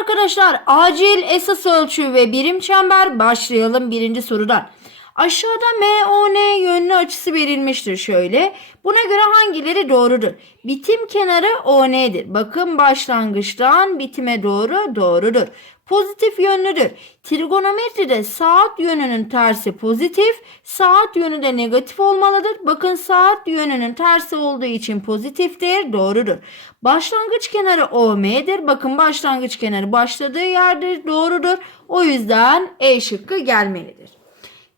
arkadaşlar acil esas ölçü ve birim çember başlayalım birinci sorudan. Aşağıda MON yönlü açısı verilmiştir şöyle. Buna göre hangileri doğrudur? Bitim kenarı ON'dir. Bakın başlangıçtan bitime doğru doğrudur. Pozitif yönlüdür. Trigonometride saat yönünün tersi pozitif, saat yönü de negatif olmalıdır. Bakın saat yönünün tersi olduğu için pozitiftir, doğrudur. Başlangıç kenarı OM'dir. Bakın başlangıç kenarı başladığı yerdir, doğrudur. O yüzden E şıkkı gelmelidir.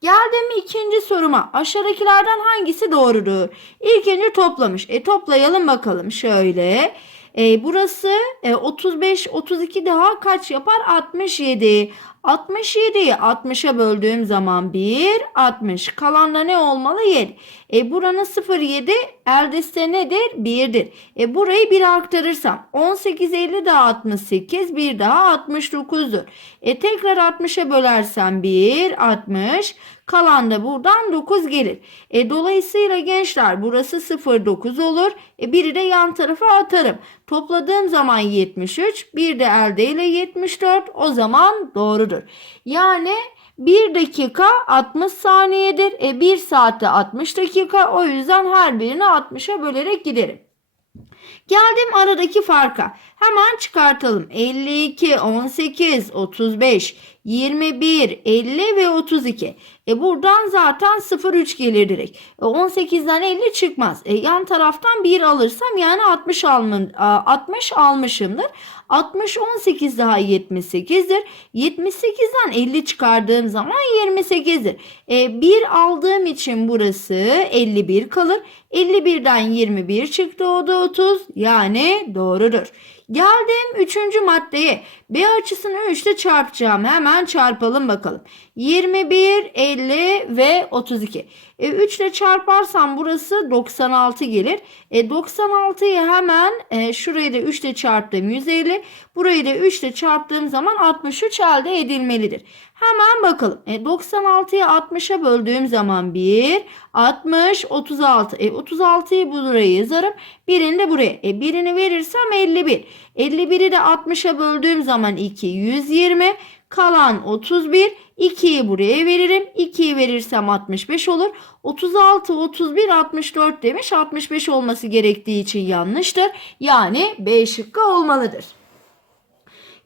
Geldim ikinci soruma. Aşağıdakilerden hangisi doğrudur? İlk önce toplamış. E toplayalım bakalım. Şöyle. E, burası e, 35, 32 daha kaç yapar? 67. 67'yi 60'a böldüğüm zaman 1, 60. Kalan da ne olmalı? 7. E buranın 0, 7 eldeste nedir? 1'dir. E burayı 1 aktarırsam 18, 50 daha 68, 1 daha 69'dur. E tekrar 60'a bölersem 1, 60. Kalan da buradan 9 gelir. E, dolayısıyla gençler burası 0, 9 olur. E, biri de yan tarafa atarım. Topladığım zaman 73. Bir de elde ile 74. O zaman doğrudur. Yani 1 dakika 60 saniyedir. E, 1 saatte 60 dakika. O yüzden her birini 60'a bölerek giderim. Geldim aradaki farka. Hemen çıkartalım. 52, 18, 35, 21, 50 ve 32. E buradan zaten 0,3 gelir direkt. E 18'den 50 çıkmaz. E yan taraftan 1 alırsam yani 60 almam, 60 almışımdır. 60 18 daha 78'dir. 78'den 50 çıkardığım zaman 28'dir. E 1 aldığım için burası 51 kalır. 51'den 21 çıktı o da 30. Yani doğrudur. Geldim 3. maddeye. B açısını 3 ile çarpacağım. Hemen çarpalım bakalım. 21, 50 ve 32. E, 3 ile çarparsam burası 96 gelir. E, 96'yı hemen e, şurayı da 3 ile çarptım 150. Burayı da 3 ile çarptığım zaman 63 elde edilmelidir. Hemen bakalım. E, 96'yı 60'a böldüğüm zaman 1, 60, 36. E, 36'yı buraya yazarım. Birini de buraya. E, birini verirsem 51. 51'i de 60'a böldüğüm zaman 2, 120. Kalan 31. 2'yi buraya veririm. 2'yi verirsem 65 olur. 36, 31, 64 demiş. 65 olması gerektiği için yanlıştır. Yani B şıkkı olmalıdır.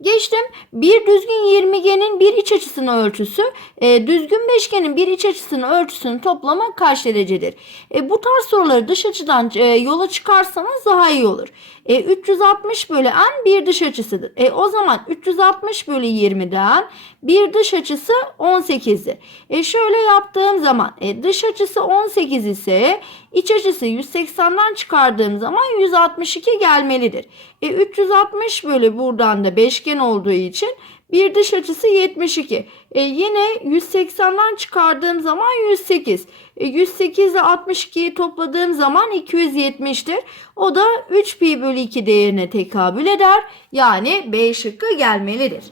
Geçtim. Bir düzgün 20genin bir iç açısının ölçüsü, e, düzgün beşgenin bir iç açısının ölçüsünün toplamı kaç derecedir? E, bu tarz soruları dış açıdan e, yola çıkarsanız daha iyi olur. E, 360 bölü n bir dış açısıdır. E, o zaman 360 bölü 20'den bir dış açısı 18'dir. E, şöyle yaptığım zaman e, dış açısı 18 ise iç açısı 180'den çıkardığım zaman 162 gelmelidir. E, 360 bölü buradan da beşgen olduğu için bir dış açısı 72. E, yine 180'den çıkardığım zaman 108. E, 108 ile 62'yi topladığım zaman 270'tir. O da 3 pi bölü 2 değerine tekabül eder. Yani B şıkkı gelmelidir.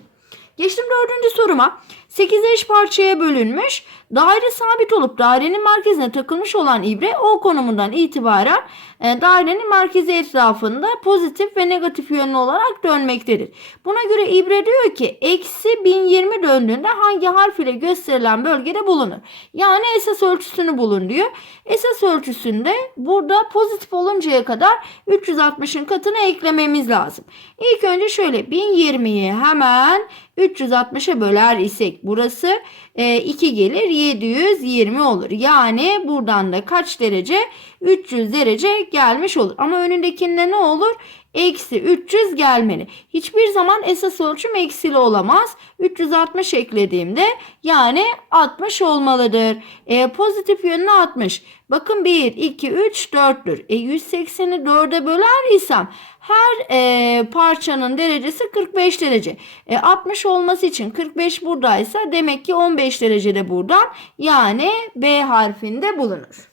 Geçtim dördüncü soruma. 8 eş parçaya bölünmüş. Daire sabit olup dairenin merkezine takılmış olan ibre O konumundan itibaren e, dairenin merkezi etrafında pozitif ve negatif yönlü olarak dönmektedir. Buna göre ibre diyor ki eksi 1020 döndüğünde hangi harf ile gösterilen bölgede bulunur? Yani esas ölçüsünü bulun diyor. Esas ölçüsünde burada pozitif oluncaya kadar 360'ın katını eklememiz lazım. İlk önce şöyle 1020'yi hemen 360'a böler isek burası e, 2 gelir 720 olur. Yani buradan da kaç derece? 300 derece gelmiş olur. Ama önündekinde ne olur? Eksi 300 gelmeli. Hiçbir zaman esas ölçüm eksili olamaz. 360 eklediğimde yani 60 olmalıdır. E, pozitif yönüne 60. Bakın 1, 2, 3, 4'tür. E, 180'i 4'e böler isem her e, parçanın derecesi 45 derece. E, 60 olması için 45 buradaysa demek ki 15 derecede buradan. Yani B harfinde bulunur.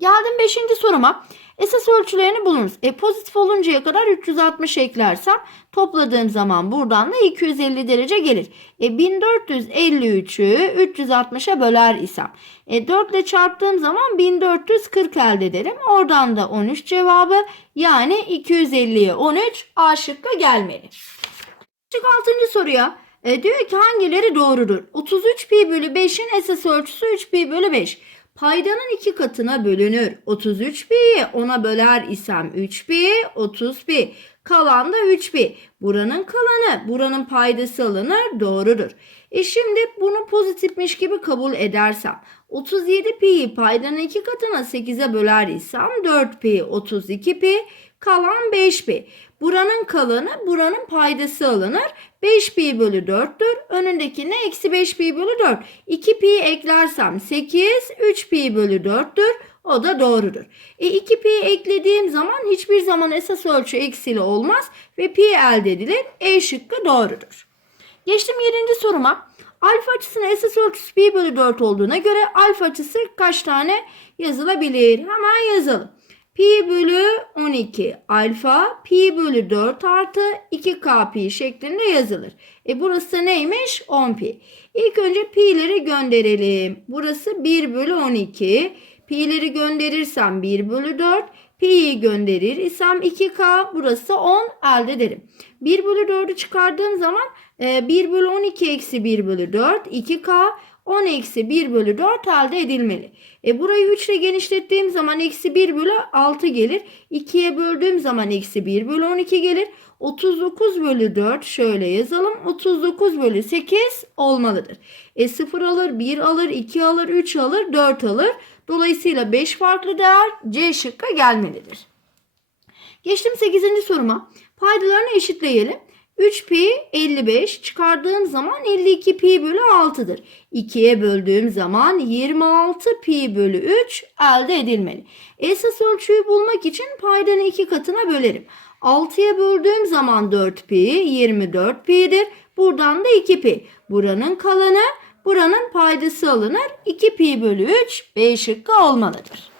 Geldim 5. soruma. Esas ölçülerini bulunuz. E, pozitif oluncaya kadar 360 eklersem topladığım zaman buradan da 250 derece gelir. E, 1453'ü 360'a böler isem. E, 4 ile çarptığım zaman 1440 elde ederim. Oradan da 13 cevabı yani 250'ye 13 A şıkkı gelmeli. Çık 6. soruya. E, diyor ki hangileri doğrudur? 33 pi bölü 5'in esas ölçüsü 3 pi bölü 5. Paydanın iki katına bölünür. 33 pi'yi ona böler isem 3 pi 30 pi. Kalan da 3 pi. Buranın kalanı buranın paydası alınır doğrudur. E şimdi bunu pozitifmiş gibi kabul edersem 37 pi'yi paydanın iki katına 8'e böler isem 4 pi 32 pi kalan 5 pi. Buranın kalanı buranın paydası alınır. 5 pi bölü 4'tür. Önündekine eksi 5 pi bölü 4. 2 pi eklersem 8, 3 pi bölü 4'tür. O da doğrudur. E 2 pi eklediğim zaman hiçbir zaman esas ölçü eksili olmaz ve pi elde edilir. E şıkkı doğrudur. Geçtim 7. soruma. Alfa açısının esas ölçüsü pi bölü 4 olduğuna göre alfa açısı kaç tane yazılabilir? Hemen yazalım. Pi bölü 12 alfa pi bölü 4 artı 2k pi şeklinde yazılır. E burası neymiş? 10 pi. İlk önce pi'leri gönderelim. Burası 1 bölü 12. Pi'leri gönderirsem 1 bölü 4. Pi'yi gönderir isem 2k burası 10 elde ederim. 1 bölü 4'ü çıkardığım zaman e, 1 bölü 12 eksi 1 bölü 4 2k 10 eksi 1 bölü 4 elde edilmeli. E burayı 3 ile genişlettiğim zaman eksi 1 bölü 6 gelir. 2'ye böldüğüm zaman eksi 1 bölü 12 gelir. 39 bölü 4 şöyle yazalım. 39 bölü 8 olmalıdır. E 0 alır, 1 alır, 2 alır, 3 alır, 4 alır. Dolayısıyla 5 farklı değer C şıkkı gelmelidir. Geçtim 8. soruma. Paydalarını eşitleyelim. 3 pi 55 çıkardığım zaman 52 pi bölü 6'dır. 2'ye böldüğüm zaman 26 pi bölü 3 elde edilmeli. Esas ölçüyü bulmak için paydanın iki katına bölerim. 6'ya böldüğüm zaman 4 pi 24 pi'dir. Buradan da 2 pi. Buranın kalanı buranın paydası alınır. 2 pi bölü 3 B şıkkı olmalıdır.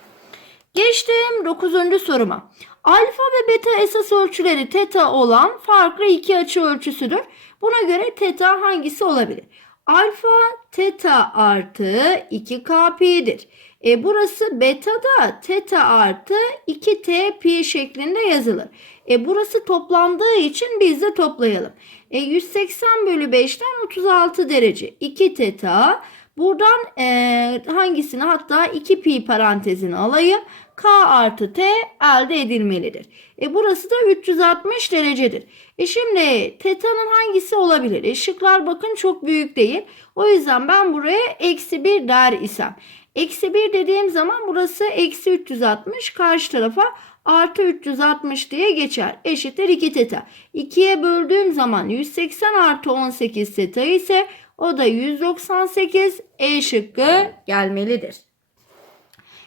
Geçtim 9. soruma. Alfa ve beta esas ölçüleri teta olan farklı iki açı ölçüsüdür. Buna göre teta hangisi olabilir? Alfa teta artı 2k pi'dir. E burası beta da teta artı 2t pi şeklinde yazılır. E burası toplandığı için biz de toplayalım. E 180 bölü 5'ten 36 derece. 2 teta. Buradan e, hangisini hatta 2 pi parantezini alayım. K artı T elde edilmelidir. E burası da 360 derecedir. E şimdi teta'nın hangisi olabilir? E bakın çok büyük değil. O yüzden ben buraya eksi 1 der isem. Eksi 1 dediğim zaman burası eksi 360 karşı tarafa artı 360 diye geçer. Eşittir 2 teta. 2'ye böldüğüm zaman 180 artı 18 teta ise o da 198 E şıkkı gelmelidir.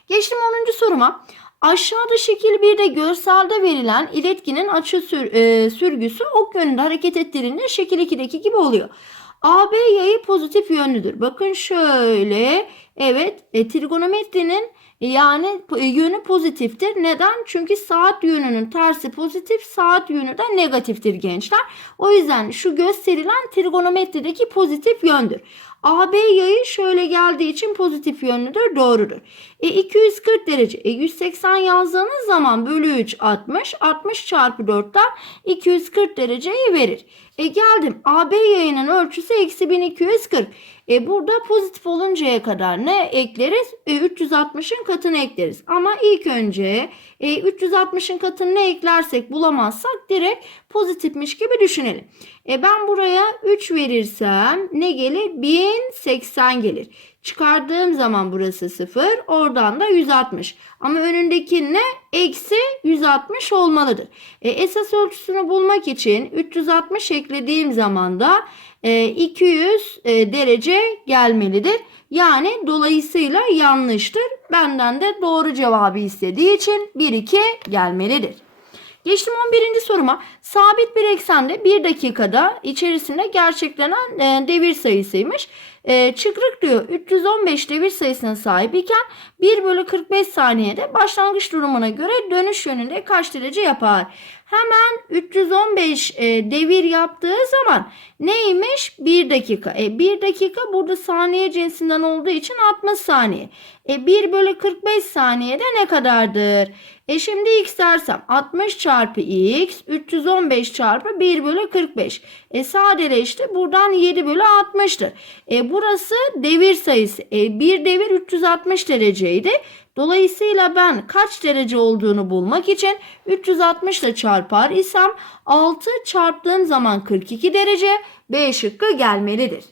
Geçtim 10. soruma. Aşağıda şekil 1'de görselde verilen iletkinin açı sür, e, sürgüsü ok yönünde hareket ettirince şekil 2'deki gibi oluyor. AB yayı pozitif yönlüdür. Bakın şöyle evet e, trigonometrinin yani yönü pozitiftir. Neden? Çünkü saat yönünün tersi pozitif, saat yönü de negatiftir gençler. O yüzden şu gösterilen trigonometrideki pozitif yöndür. AB yayı şöyle geldiği için pozitif yönlüdür. Doğrudur. E 240 derece. E 180 yazdığınız zaman bölü 3 60. 60 çarpı 4'ten 240 dereceyi verir. E geldim. AB yayının ölçüsü eksi 1240. E burada pozitif oluncaya kadar ne ekleriz? E 360'ın katını ekleriz. Ama ilk önce e 360'ın katını ne eklersek bulamazsak direkt pozitifmiş gibi düşünelim. E ben buraya 3 verirsem ne gelir? 1080 gelir. Çıkardığım zaman burası 0. Oradan da 160. Ama önündeki ne? Eksi 160 olmalıdır. E, esas ölçüsünü bulmak için 360 eklediğim zaman da e, 200 e, derece gelmelidir. Yani dolayısıyla yanlıştır. Benden de doğru cevabı istediği için 1-2 gelmelidir. Geçtim 11. soruma. Sabit bir eksende 1 dakikada içerisinde gerçeklenen e, devir sayısıymış. E, çıkrık diyor 315 devir sayısına sahip iken 1 bölü 45 saniyede başlangıç durumuna göre dönüş yönünde kaç derece yapar? Hemen 315 e, devir yaptığı zaman neymiş? 1 dakika. E, 1 dakika burada saniye cinsinden olduğu için 60 saniye. E, 1 bölü 45 saniyede ne kadardır? E şimdi x dersem 60 çarpı x 315 15 çarpı 1 bölü 45. E sadeleşti. Buradan 7 bölü 60'tır. E burası devir sayısı. E bir devir 360 dereceydi. Dolayısıyla ben kaç derece olduğunu bulmak için 360 ile çarpar isem 6 çarptığım zaman 42 derece B şıkkı gelmelidir.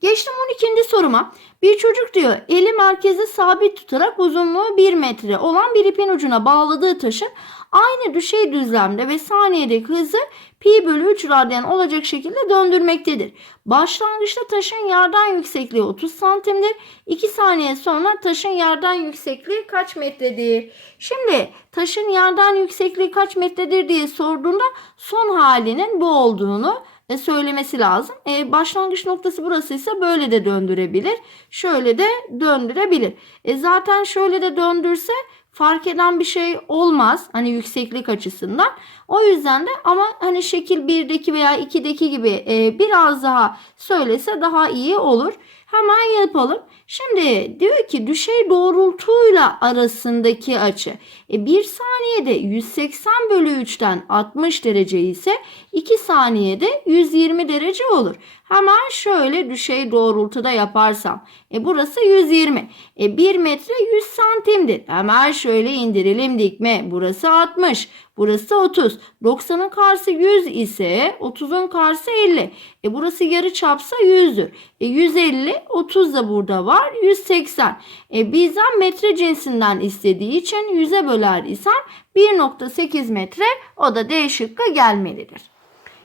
Geçtim 12. soruma. Bir çocuk diyor eli merkeze sabit tutarak uzunluğu 1 metre olan bir ipin ucuna bağladığı taşın aynı düşey düzlemde ve saniyedeki hızı pi bölü 3 radyan olacak şekilde döndürmektedir. Başlangıçta taşın yerden yüksekliği 30 santimdir. 2 saniye sonra taşın yerden yüksekliği kaç metredir? Şimdi taşın yerden yüksekliği kaç metredir diye sorduğunda son halinin bu olduğunu e, söylemesi lazım. E, başlangıç noktası burası ise böyle de döndürebilir. Şöyle de döndürebilir. E, zaten şöyle de döndürse fark eden bir şey olmaz. Hani yükseklik açısından. O yüzden de ama hani şekil 1'deki veya 2'deki gibi e, biraz daha söylese daha iyi olur. Hemen yapalım. Şimdi diyor ki düşey doğrultuyla arasındaki açı. E, 1 saniyede 180 bölü 3'ten 60 derece ise 2 saniyede 120 derece olur. Hemen şöyle düşey doğrultuda yaparsam. E burası 120. E 1 metre 100 santimdir. Hemen şöyle indirelim dikme. Burası 60. Burası 30. 90'ın karşısı 100 ise 30'un karşısı 50. E burası yarı çapsa 100'dür. E 150, 30 da burada var. 180. E bizden metre cinsinden istediği için 100'e böler isem 1.8 metre o da D şıkkı gelmelidir.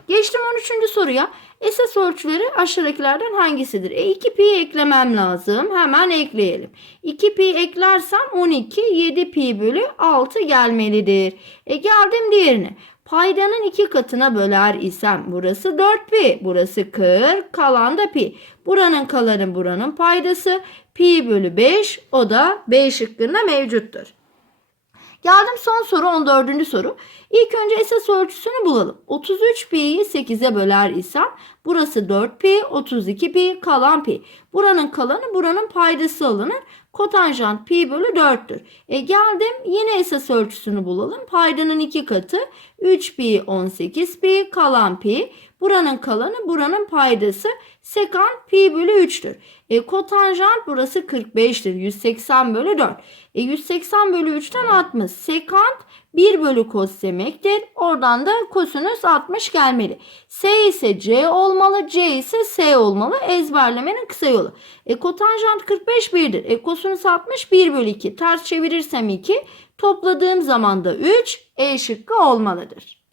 Geçtim 13. soruya. Esas ölçüleri aşağıdakilerden hangisidir? E 2 pi eklemem lazım. Hemen ekleyelim. 2 pi eklersem 12, 7 pi bölü 6 gelmelidir. E geldim diğerine. Paydanın iki katına böler isem burası 4 pi, burası 40, kalan da pi. Buranın kalanı buranın paydası pi bölü 5 o da B şıkkında mevcuttur. Geldim son soru 14. soru. İlk önce esas ölçüsünü bulalım. 33 pi'yi 8'e böler isem burası 4 pi, 32 pi, kalan pi. Buranın kalanı buranın paydası alınır. Kotanjant pi bölü 4'tür. E geldim yine esas ölçüsünü bulalım. Paydanın iki katı 3 pi 18 pi kalan pi. Buranın kalanı buranın paydası sekant pi bölü 3'tür. E, kotanjant burası 45'tir. 180 bölü 4. E, 180 bölü 3'ten 60. Sekant 1 bölü kos demektir. Oradan da kosinüs 60 gelmeli. S ise C olmalı. C ise S olmalı. Ezberlemenin kısa yolu. E, kotanjant 45 1'dir. E, kosinüs 60 1 bölü 2. Ters çevirirsem 2. Topladığım zaman da 3. E şıkkı olmalıdır.